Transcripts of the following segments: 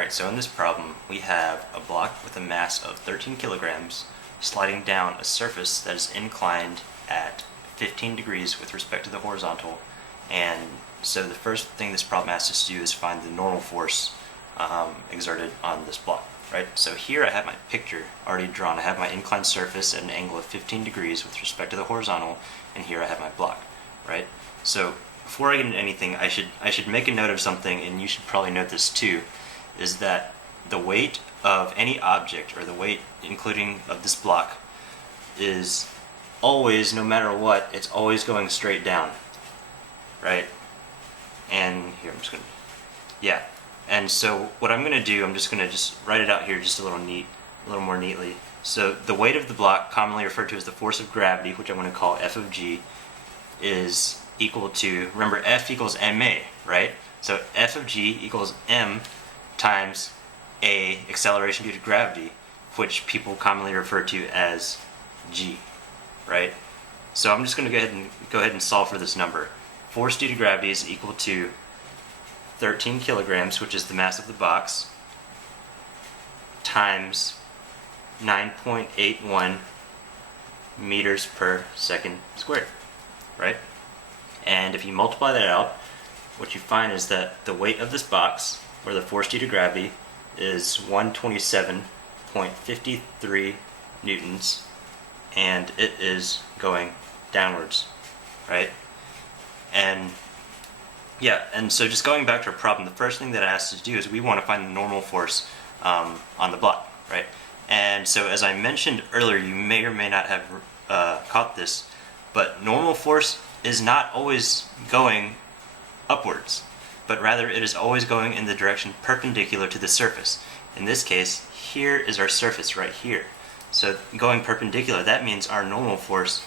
Alright, so in this problem, we have a block with a mass of 13 kilograms sliding down a surface that is inclined at 15 degrees with respect to the horizontal. And so the first thing this problem asks us to do is find the normal force exerted on this block, right? So here I have my picture already drawn. I have my inclined surface at an angle of 15 degrees with respect to the horizontal, and here I have my block, right? So before I get into anything, I should make a note of something, and you should probably note this too, is that the weight of any object, or the weight including of this block, is always, no matter what, it's always going straight down, right? And here I'm just gonna, yeah. And so what I'm gonna do, I'm just gonna write it out here just a little more neatly. So the weight of the block, commonly referred to as the force of gravity, which I'm gonna call F of G, is equal to, remember F equals ma, right? So F of G equals m times a, acceleration due to gravity, which people commonly refer to as g, right? So I'm just going to go ahead and solve for this number. Force due to gravity is equal to 13 kilograms, which is the mass of the box, times 9.81 meters per second squared, right? And if you multiply that out, what you find is that the weight of this box, or the force due to gravity, is 127.53 newtons, and it is going downwards, right? And yeah, and so just going back to our problem, the first thing that it asks us to do is we want to find the normal force on the block, right? And so as I mentioned earlier, you may or may not have caught this, but normal force is not always going upwards, but rather it is always going in the direction perpendicular to the surface. In this case, here is our surface right here. So going perpendicular, that means our normal force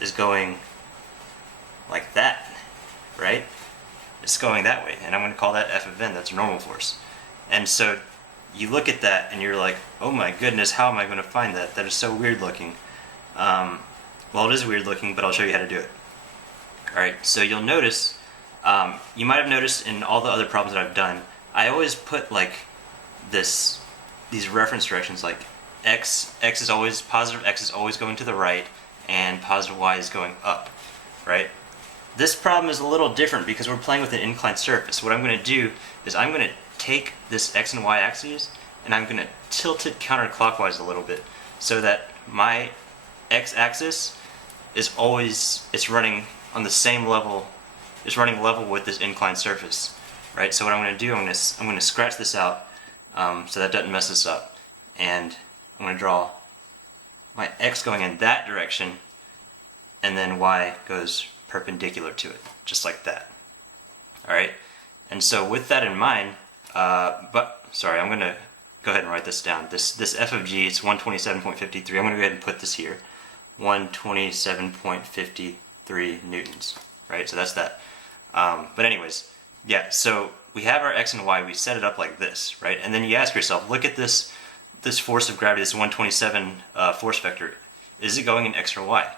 is going like that, right? It's going that way, and I'm going to call that F of n, that's normal force. And so you look at that and you're like, oh my goodness, how am I going to find that? That is so weird looking. Well, it is weird looking, but I'll show you how to do it. Alright, so you'll notice, you might have noticed in all the other problems that I've done, I always put like these reference directions, like x is always positive, x is always going to the right, and positive y is going up, right? This problem is a little different because we're playing with an inclined surface. What I'm going to do is I'm going to take this x and y axes and I'm going to tilt it counterclockwise a little bit so that my x-axis is always, it's running on the same level, it's running level with this inclined surface, right? So what I'm going to do, I'm going to scratch this out so that doesn't mess us up, and I'm going to draw my x going in that direction, and then y goes perpendicular to it, just like that. Alright, and so with that in mind, I'm going to go ahead and write this down. This F of G, it's 127.53. I'm going to go ahead and put this here, 127.53 newtons, right? So that's that. But anyways, yeah, so we have our x and y, we set it up like this, right? And then you ask yourself, look at this force of gravity, this 127 force vector. Is it going in x or y?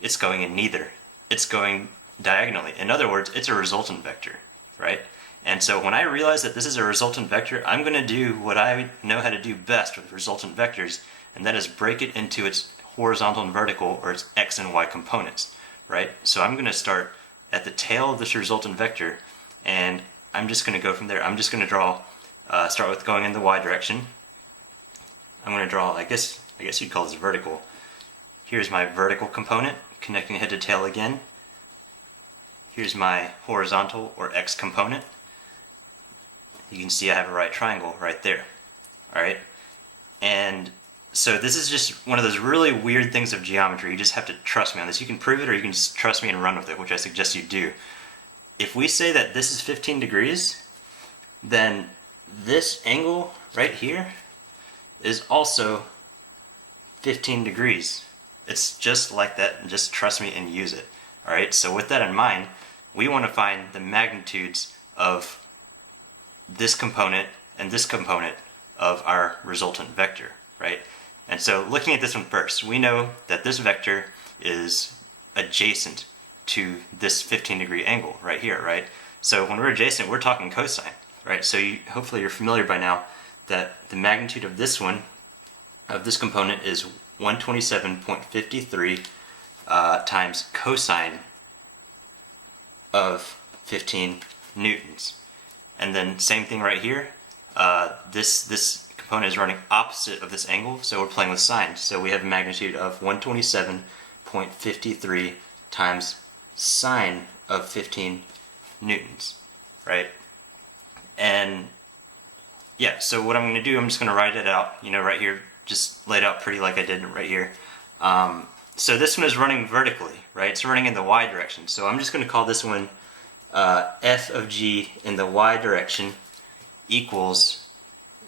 It's going in neither. It's going diagonally. In other words, it's a resultant vector, right? And so when I realize that this is a resultant vector, I'm going to do what I know how to do best with resultant vectors, and that is break it into its horizontal and vertical, or its x and y components, right? So I'm going to start at the tail of this resultant vector, and I'm just going to go from there. I'm just going to draw, start with going in the y direction. I'm going to draw, I guess you'd call this vertical. Here's my vertical component, connecting head to tail again. Here's my horizontal, or x component. You can see I have a right triangle right there. Alright? And so this is just one of those really weird things of geometry. You just have to trust me on this. You can prove it, or you can just trust me and run with it, which I suggest you do. If we say that this is 15 degrees, then this angle right here is also 15 degrees. It's just like that, and just trust me and use it. Alright, so with that in mind, we want to find the magnitudes of this component and this component of our resultant vector, right? And so looking at this one first, we know that this vector is adjacent to this 15 degree angle right here, right? So when we're adjacent, we're talking cosine, right? So hopefully you're familiar by now that the magnitude of this one, of this component, is 127.53 times cosine of 15 newtons. And then same thing right here. This component is running opposite of this angle, so we're playing with sine. So we have a magnitude of 127.53 times sine of 15 newtons, right? And yeah, so what I'm going to do, I'm just going to write it out, right here, just laid out pretty like I did right here. So this one is running vertically, right? It's running in the y direction. So I'm just going to call this one f of g in the y direction equals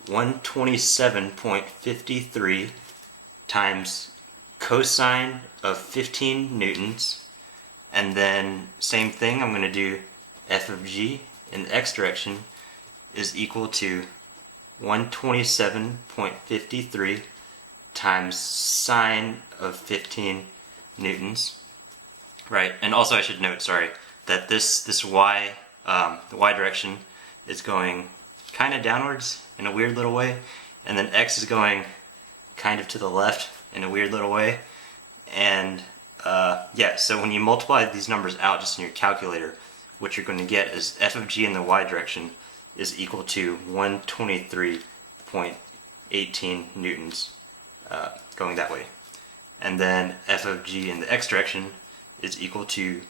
127.53 times cosine of 15 newtons. And then same thing, I'm going to do f of g in the x direction is equal to 127.53 times sine of 15 newtons, right? And also I should note, sorry, that this y, the y direction is going kind of downwards in a weird little way, and then x is going kind of to the left in a weird little way. And yeah, so when you multiply these numbers out just in your calculator, what you're going to get is f of g in the y direction is equal to 123.18 newtons going that way. And then f of g in the x direction is equal to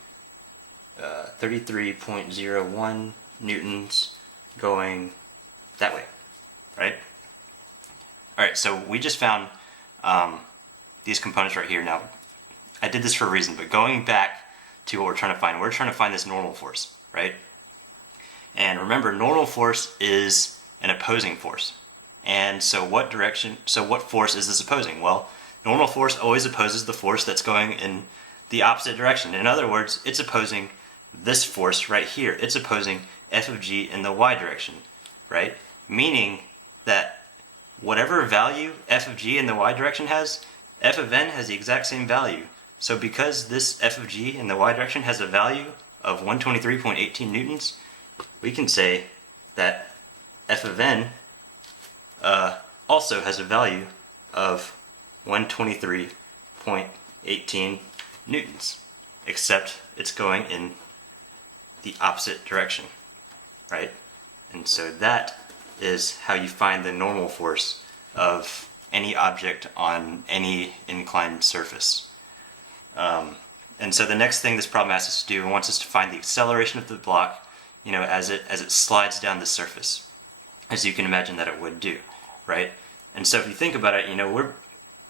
33.01 newtons going that way, right? Alright, so we just found these components right here. Now, I did this for a reason, but going back to what we're trying to find this normal force, right? And remember, normal force is an opposing force. And so what force is this opposing? Well, normal force always opposes the force that's going in the opposite direction. In other words, it's opposing this force right here. It's opposing f of g in the y direction, right? Meaning that whatever value f of g in the y direction has, f of n has the exact same value. So because this f of g in the y direction has a value of 123.18 newtons, we can say that f of n also has a value of 123.18 newtons, except it's going in the opposite direction, right? And so that is how you find the normal force of any object on any inclined surface. And so the next thing this problem asks us to do, it wants us to find the acceleration of the block, as it slides down the surface, as you can imagine that it would do, right? And so if you think about it,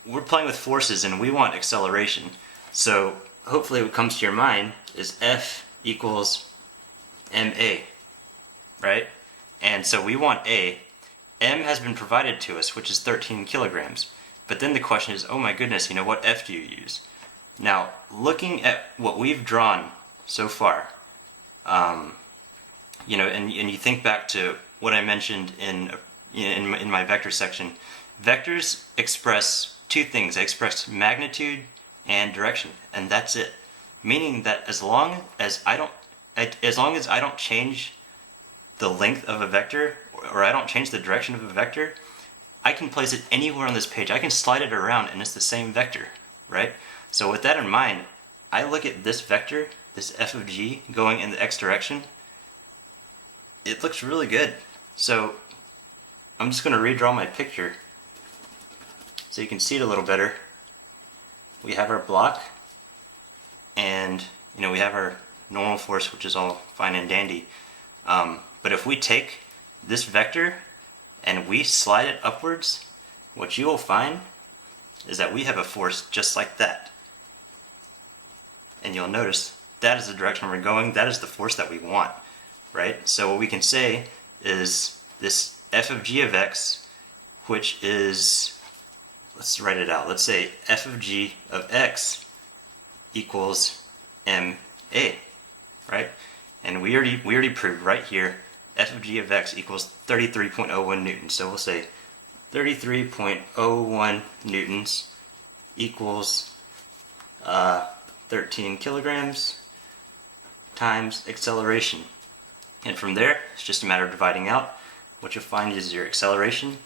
we're playing with forces and we want acceleration. So hopefully what comes to your mind is F equals ma, right? And so we want a. M has been provided to us, which is 13 kilograms. But then the question is, oh my goodness, what F do you use? Now, looking at what we've drawn so far, and you think back to what I mentioned in my vector section, vectors express two things. They express magnitude and direction, and that's it. Meaning that as long as I don't change the length of a vector, or I don't change the direction of a vector, I can place it anywhere on this page. I can slide it around and it's the same vector, right? So with that in mind, I look at this vector, this f of g, going in the x direction. It looks really good. So I'm just going to redraw my picture so you can see it a little better. We have our block, and we have our normal force, which is all fine and dandy. But if we take this vector and we slide it upwards, what you will find is that we have a force just like that. And you'll notice that is the direction we're going, that is the force that we want, right? So what we can say is this f of g of x, which is, let's write it out, let's say f of g of x equals ma, right? And we already proved right here f of g of x equals 33.01 newtons. So we'll say 33.01 newtons equals 13 kilograms times acceleration. And from there, it's just a matter of dividing out. What you'll find is your acceleration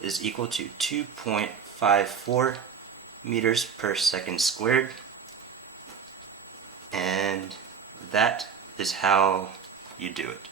is equal to 2.54 meters per second squared. And that is how you do it.